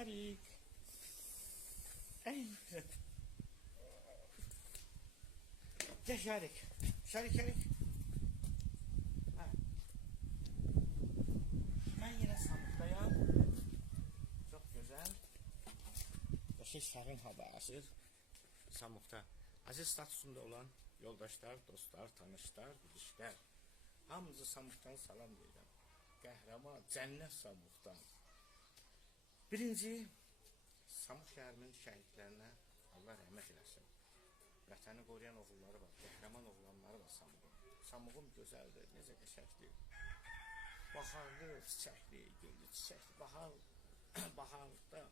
Şarik. Ey. Gel Şarik. Şarik. Ha. Ben yine sandıktayım. Çok güzel. Şərin hava əsir. Samukta. Aziz statusunda olan yoldaşlar, dostlar, tanışlar, bilişlər. Hamınızı Samuktan salam deyirəm. Qəhrəman, cənnət Samukdan. Birinci, Samuk şəhərinin şəhidlərinə Allah rəhmət eləsin. Vətəni qoruyan oğulları var, qəhrəman oğlanları var Samuqun. Samuqum gözəldir, necə qəşəkdir. Baharlı, çiçəkli, güldü, çiçəkli. Baharda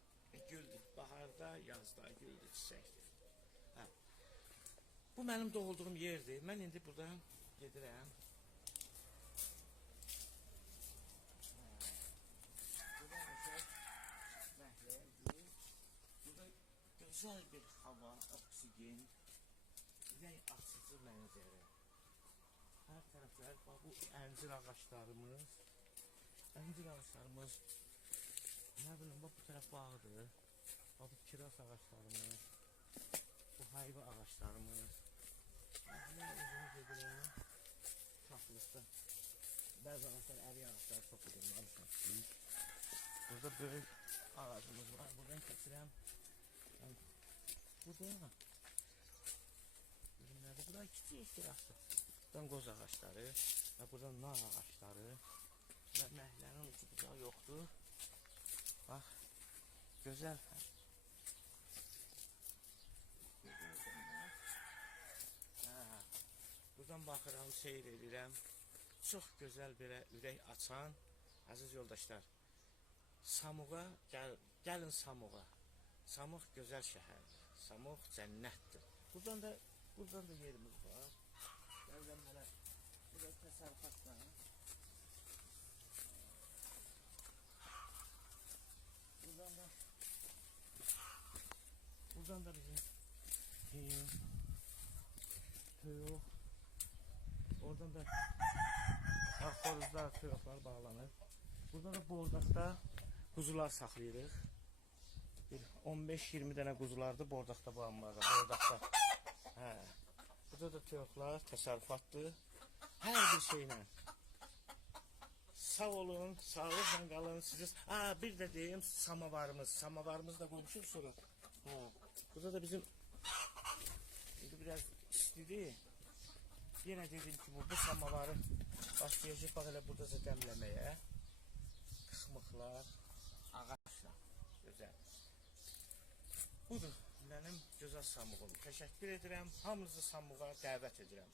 güldü, baharda, yazda güldü, çiçəkli. Hə. Bu mənim doğulduğum yerdir. Mən indi buradan gedirəm. Burada güzel bir hava, oksigen, ürək açıcı mənzərə. Hər tərəflər, bax bu əncir ağaçlarımız, nə bilim, bax bu tərəf bağdır, bax bu kiraz ağaçlarımız, bu hayva ağaçlarımız, mən uzun gedirəm, çaplıqda, bəzi ağaçlar, əri ağaçlar çox edirəm, burada böyük ağacımız var, buradan keçirəm, burada ürünlərdə, burada kiçik kirası, buradan qoz ağaçları və buradan nar ağaçları və məhlərin ucu bucağı yoxdur. Bax, gözəl. Buradan baxıram, seyir edirəm. Çox gözəl belə ürək açan, əziz yoldaşlar, Samuğa, gəlin Samuğa. Samuk gözəl şəhərdir. Samuk cənnətdir. Buradan da yerimiz var. Gəldən hələ, burada təsərrüfatlar. Buradan da bizim toyuq. Oradan da xoruzlar, toyuqlar bağlanır. Buradan da bordaqda quzular saxlayırıq. 15-20 dənə quzulardır bordaqda bağlanmalı. Bordaqda. Hə. Burada da toyuqlar, təsərrüfatdır. Hər bir şeylə. Sağ olun, sağlıqla qalın. Bir də deyim, samavarımız da qoymuşuq sonra. Burada da bizim biraz istidir. Yenə dedim ki, bu samavarı başlayacaq bax elə burada dəmləməyə. Qıxmıqlar, ağaçlar. Gözəl. Budur, mənim gözəl Samuğum. Təşəkkür edirəm. Hamınızı Samuğa dəvət edirəm.